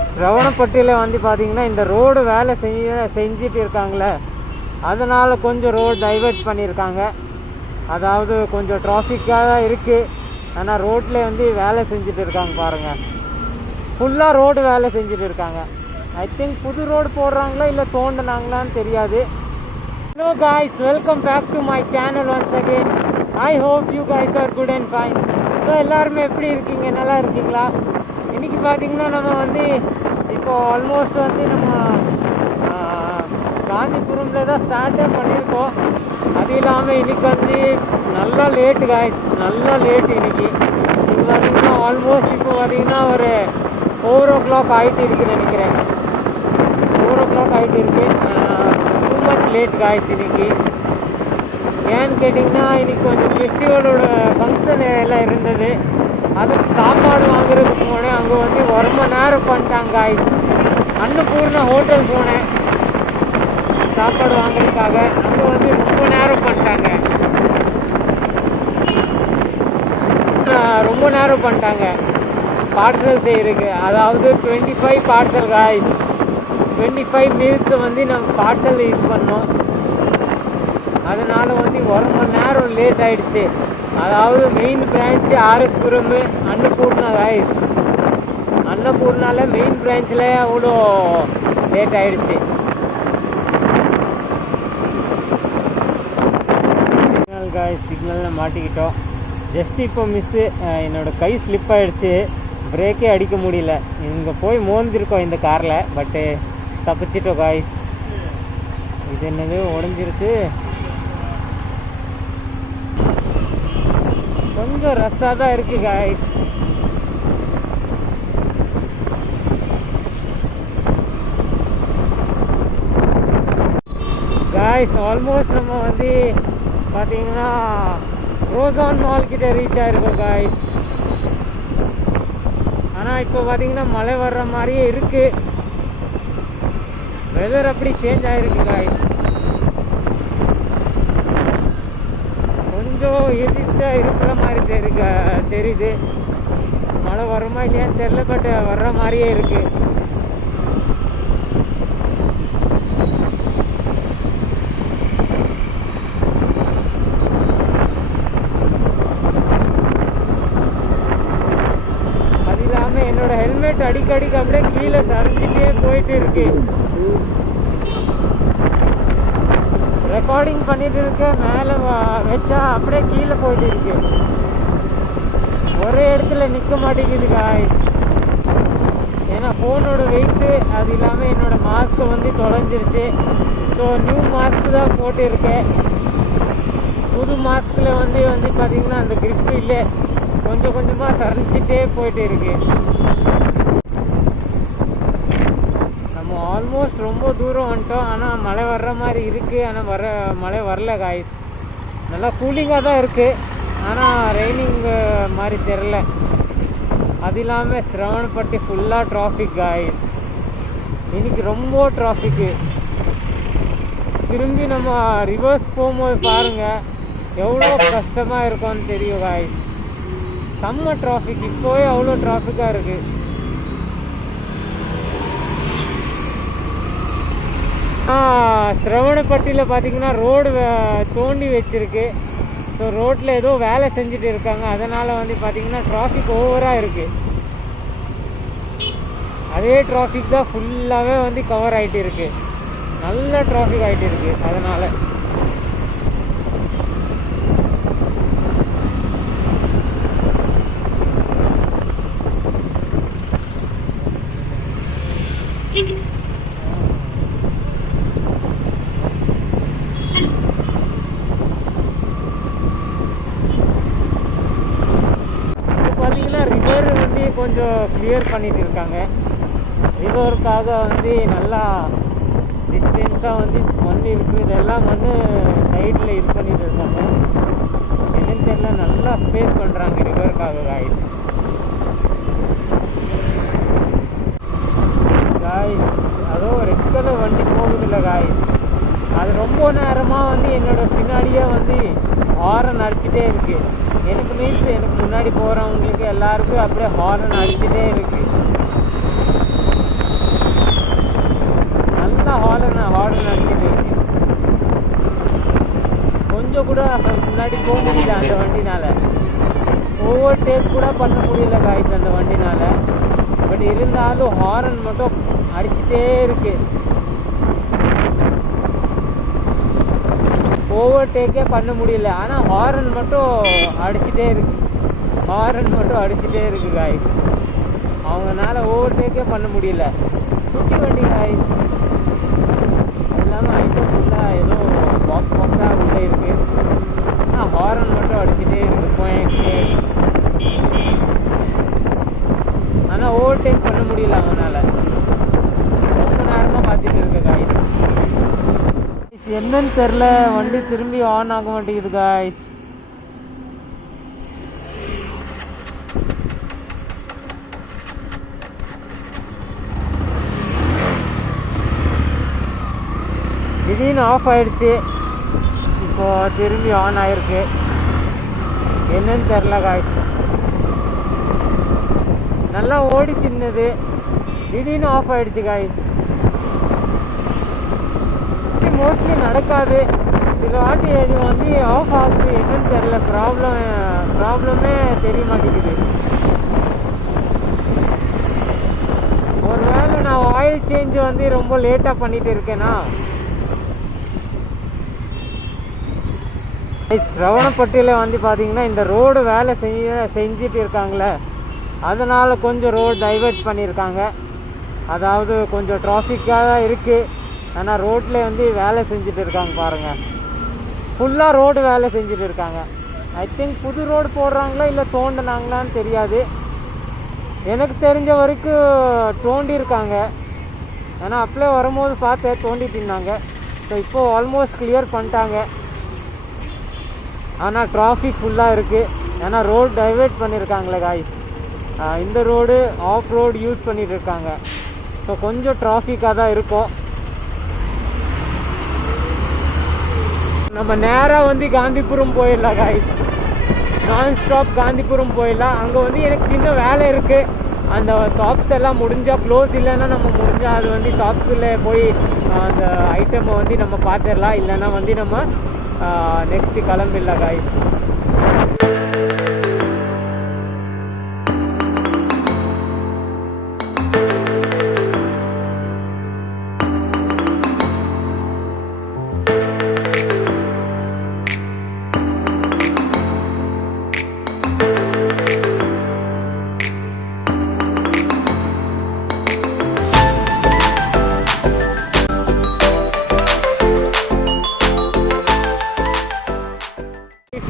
ஸ்ரவணப்பட்டியில் வந்து பார்த்தீங்கன்னா இந்த ரோடு வேலை செஞ்சுட்டு இருக்காங்களே, அதனால் கொஞ்சம் ரோடு டைவர்ட் பண்ணியிருக்காங்க. அதாவது கொஞ்சம் டிராஃபிக்காக தான் இருக்குது. ஆனால் ரோட்டில் வந்து வேலை செஞ்சுட்டு இருக்காங்க பாருங்கள். ஃபுல்லாக ரோடு வேலை செஞ்சுட்டு இருக்காங்க. ஐ திங்க் புது ரோடு போடுறாங்களா இல்லை தோண்டினாங்களான்னு தெரியாது. Hello guys, welcome back to my channel once again. I hope you guys are good and fine. So எல்லாருமே எப்படி இருக்கீங்க? நல்லா இருக்கீங்களா? இன்றைக்கி பார்த்திங்கன்னா நம்ம வந்து இப்போ ஆல்மோஸ்ட் வந்து நம்ம காஞ்சிபுரமில் தான் ஸ்டார்ட்டே பண்ணியிருக்கோம். அது இல்லாமல் இன்றைக்கி வந்து நல்லா லேட்டு காய்ஸ், நல்லா லேட்டு இன்றைக்கி. இது பார்த்திங்கன்னா ஆல்மோஸ்ட் இப்போ பார்த்திங்கன்னா ஒரு 4 o'clock ஆகிட்டு இருக்குன்னு நினைக்கிறேன். 4 o'clock ஆகிட்டு இருக்கு. டூ மச் லேட் காய்ஸ் இன்றைக்கி. ஏன்னு கேட்டிங்கன்னா இன்றைக்கி கொஞ்சம் ஃபெஸ்டிவலோட ஃபங்க்ஷன் எல்லாம் இருந்தது. அதுக்கு சாப்பாடு வாங்குறதுக்கு போனேன். அங்கே வந்து ரொம்ப நேரம் பண்ணிட்டாங்க காய்ஸ். அன்னபூர்ணா ஹோட்டல் போனேன் சாப்பாடு வாங்குறதுக்காக. அங்கே வந்து ரொம்ப நேரம் பண்ணிட்டாங்க, ரொம்ப நேரம் பண்ணிட்டாங்க பார்சல் செய்கிறதுக்கு. அதாவது 25 பார்சல் காய்ஸ், 25 மீல்ஸை வந்து நம்ம பார்சல் யூஸ் பண்ணோம். அதனால் வந்து 1 மணி நேரம் லேட் ஆகிடுச்சு. அதாவது main branch RS Puram Annapoorna guys. அன்னபூர்ணாவில் மெயின் பிரான்ச்சில் அவ்வளோ லேட் ஆகிடுச்சு. சிக்னல் காய்ஸ், சிக்னலில் மாட்டிக்கிட்டோம். ஜஸ்ட் இப்போ மிஸ்ஸு, என்னோடய கை ஸ்லிப் ஆகிடுச்சு. பிரேக்கே அடிக்க முடியல. இங்கே போய் மோந்திருக்கோம் இந்த காரில். பட்டு தப்பிச்சிட்டோம் காய்ஸ். இது என்னது உடஞ்சிருக்கு. கொஞ்சம் ரஷ்ஷாக தான் இருக்குது காய்ஸ். காய்ஸ் ஆல்மோஸ்ட் நம்ம வந்து பார்த்தீங்கன்னா ரோசான் மால் கிட்ட ரீச் ஆகிருக்கோம் காய்ஸ். ஆனால் இப்போ பார்த்தீங்கன்னா மழை வர்ற மாதிரியே இருக்குது. வெதர் அப்படி சேஞ்ச் ஆகிருக்கு காய்ஸ். கொஞ்சம் இருட்டாக இருக்கிற மாதிரி தெரியுது. மழை வருமா இல்லையான்னு தெரியல, பட் வர்ற மாதிரியே இருக்குது. அது இல்லாமல் என்னோட ஹெல்மெட் அடிக்கடிக்கு அப்படியே கீழே சரிஞ்சிட்டே போயிட்டு இருக்கு. ரெக்கார்டிங் பண்ணிட்டு இருக்க, மேலே வச்சா அப்படியே கீழே போயிட்டு இருக்கு. ஒரே இடத்துல நிற்க மாட்டேங்குது காய்ஸ். ஏன்னா ஃபோனோட வெயிட்டு, அது இல்லாமல் என்னோடய மாஸ்க்கு வந்து தொலைஞ்சிருச்சு. ஸோ நியூ மாஸ்க்கு தான் போட்டு இருக்கேன். புது மாஸ்கில் வந்து பார்த்திங்கன்னா அந்த கிரிப்பு இல்லை, கொஞ்சம் கொஞ்சமாக சரிஞ்சிட்டே போயிட்டு இருக்கு. நம்ம ஆல்மோஸ்ட் ரொம்ப தூரம் வந்துட்டோம். ஆனால் மழை வர்ற மாதிரி இருக்குது. ஆனால் மழை வரல காய்ஸ். நல்லா கூலிங்காக தான் இருக்குது. ஆனால் ரெய்னிங் மாதிரி தெரில. அது இல்லாமல் ஸ்ரவணப்பட்டி ஃபுல்லாக டிராஃபிக் காய்ஸ். இன்றைக்கி ரொம்ப டிராஃபிக்கு. திரும்பி நம்ம ரிவர்ஸ் போகும்போது பாருங்கள் எவ்வளோ கஷ்டமாக இருக்கும்னு தெரியும் காய்ஸ். செம்ம டிராஃபிக். இப்போவே அவ்வளோ டிராஃபிக்காக இருக்குது. ஸ்ரவணப்பட்டியில் பார்த்தீங்கன்னா ரோடு தோண்டி வச்சுருக்கு. ஸோ ரோட்டில் ஏதோ வேலை செஞ்சுட்டு இருக்காங்க. அதனால் வந்து பார்த்திங்கன்னா டிராஃபிக் ஓவராக இருக்குது. அதே டிராஃபிக் தான் ஃபுல்லாகவே வந்து கவர் ஆகிட்டு இருக்குது. நல்ல டிராஃபிக் ஆகிட்டு இருக்குது. அதனால் கொஞ்சம் கிளியர் பண்ணிட்டு இருக்காங்க. ரிவருக்காக வந்து நல்லா டிஸ்டன்ஸாக வந்து மண் இருக்குது. இதெல்லாம் மண் சைடில் இது பண்ணிட்டு இருக்காங்க. என்னன்னு தெரியல, நல்லா ஸ்பேஸ் பண்ணுறாங்க ரிவருக்காக காய்ஸ். காய்ஸ் அதோ ரெட் கலர் வண்டி போகுதில்ல காய்ஸ், அது ரொம்ப நேரமாக வந்து என்னோட பின்னாடியே வந்து ஹாரன் அடிச்சுட்டே இருக்குது. எனக்கு மீன்ஸ் எனக்கு முன்னாடி போகிறவங்களுக்கு எல்லாருக்கும் அப்படியே ஹாரன் அடிச்சுட்டே இருக்குது. கூட முன்னாடி போக முடியல அந்த வண்டினால. ஓவர்டேக் கூட பண்ண முடியல காய்ஸ் அந்த வண்டினால. பட் இருந்தாலும் ஹாரன் மட்டும் அடிச்சுட்டே இருக்கு. ஓவர்டேக்கே பண்ண முடியல, ஆனால் ஹாரன் மட்டும் அடிச்சுட்டே இருக்கு. ஹாரன் மட்டும் அடிச்சுட்டே இருக்கு காய்ஸ். அவங்கனால ஓவர்டேக்கே பண்ண முடியல. குட்டி வண்டி காய்ஸ், எல்லாமே ஐட்டம் ஃபுல்லாக ஏதோ பாக்ஸாக உள்ளே இருக்கு. ஆனால் ஹாரன் மட்டும் அடிச்சுட்டே இருக்கு போயிட்டு. ஆனால் ஓவர்டேக் பண்ண முடியல அவங்களால. ரொம்ப நேரமாக பார்த்துட்டு இருக்கு காய்ஸ். என்னன்னு தெரில, வண்டி திரும்பி ஆன் ஆக மாட்டேங்குது காய்ஸ். திடீர்னு ஆஃப் ஆயிடுச்சு, இப்போ திரும்பி ஆன் ஆயிருக்கு. என்னன்னு தெரில காய்ஸ். நல்லா ஓடி சின்னது, திடீர்னு ஆஃப் ஆயிடுச்சு காய்ஸ். மோஸ்ட்லி நடக்காது, சில வாட்டி இது வந்து ஆஃப் ஆகுது. என்னன்னு தெரில, ப்ராப்ளமே தெரிய மாட்டேங்குது. ஒருவேளை நான் ஆயில் சேஞ்ச் வந்து ரொம்ப லேட்டாக பண்ணிட்டு இருக்கேனா. ஸ்ரவணப்பட்டியில் வந்து பார்த்தீங்கன்னா இந்த ரோடு வேலை செஞ்சுட்டு இருக்காங்களே, அதனால் கொஞ்சம் ரோடு டைவர்ட் பண்ணியிருக்காங்க. அதாவது கொஞ்சம் டிராஃபிக்காக தான் இருக்குது, ஆனால் ரோட்டில் வந்து வேலை செஞ்சுட்டு இருக்காங்க பாருங்கள். ஃபுல்லாக ரோடு வேலை செஞ்சுட்டு இருக்காங்க. ஐ திங்க் புது ரோடு போடுறாங்களா இல்லை தோண்டினாங்களான்னு தெரியாது. எனக்கு தெரிஞ்ச வரைக்கும் தோண்டியிருக்காங்க. ஏன்னா அப்படியே வரும்போது பார்த்தேன் தோண்டிட்டு இருந்தாங்க. ஸோ இப்போது ஆல்மோஸ்ட் கிளியர் பண்ணிட்டாங்க. ஆனால் டிராஃபிக் ஃபுல்லாக இருக்குது, ஏன்னா ரோடு டைவர்ட் பண்ணியிருக்காங்களே காய்ஸ். இந்த ரோடு ஆஃப் ரோடு யூஸ் பண்ணிட்டு இருக்காங்க. ஸோ கொஞ்சம் டிராஃபிக்காக தான் இருக்கும். நம்ம நேராக வந்து காந்திபுரம் போயிடலாம் காய்ஸ். நான் ஸ்டாப் காந்திபுரம் போயிடலாம். அங்கே வந்து எனக்கு சின்ன வேலை இருக்குது. அந்த ஷாப்ஸ் எல்லாம் முடிஞ்சால் க்ளோஸ், இல்லைன்னா நம்ம முடிஞ்சால் அது வந்து ஷாப்ஸில் போய் அந்த ஐட்டமை வந்து நம்ம பார்த்துடலாம். இல்லைன்னா வந்து நம்ம நெக்ஸ்ட்டு கிளம்பிடலாம் காய்ஸ்.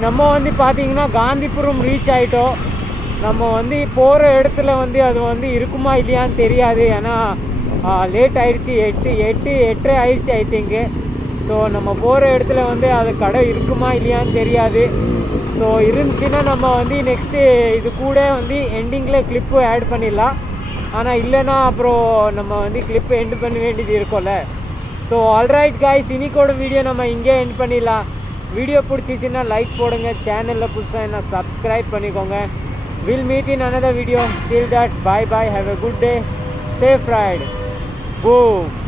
நம்ம வந்து பார்த்தீங்கன்னா காந்திபுரம் ரீச் ஆகிட்டோம். நம்ம வந்து போகிற இடத்துல வந்து அது வந்து இருக்குமா இல்லையான்னு தெரியாது, ஏன்னா லேட் ஆகிடுச்சு. 8:30 ஆயிடுச்சு ஐ திங்கு. ஸோ நம்ம போகிற இடத்துல வந்து அது கடை இருக்குமா இல்லையான்னு தெரியாது. ஸோ இருந்துச்சுன்னா நம்ம வந்து நெக்ஸ்ட்டு இது கூட வந்து எண்டிங்கில் கிளிப்பு ஆட் பண்ணிடலாம். ஆனால் இல்லைன்னா அப்புறம் நம்ம வந்து கிளிப்பு எண்ட் பண்ண வேண்டியது இருக்கும்ல. ஸோ ஆல்ரைட் காய்ஸ், இன்னைக்கோட வீடியோ நம்ம இங்கே எண்ட் பண்ணிடலாம். வீடியோ பிடிச்சிச்சின்னா லைக் போடுங்க, சேனலில் புதுசாக என்ன சப்ஸ்கிரைப் பண்ணிக்கோங்க. Will meet in another video. Till that, bye bye, have a good day, safe ride, boom.